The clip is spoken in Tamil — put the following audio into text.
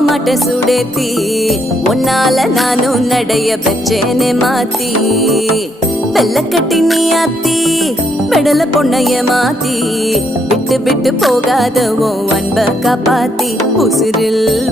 மாட்ட சுடேத்தி உன்னால நானும் நடைய பெற்றேனே மாத்தி வெள்ள கட்டி நீ ஆத்தி பெடல பொண்ணைய மாத்தி விட்டு விட்டு போகாத உன் அன்ப காப்பாத்தி உசிரில்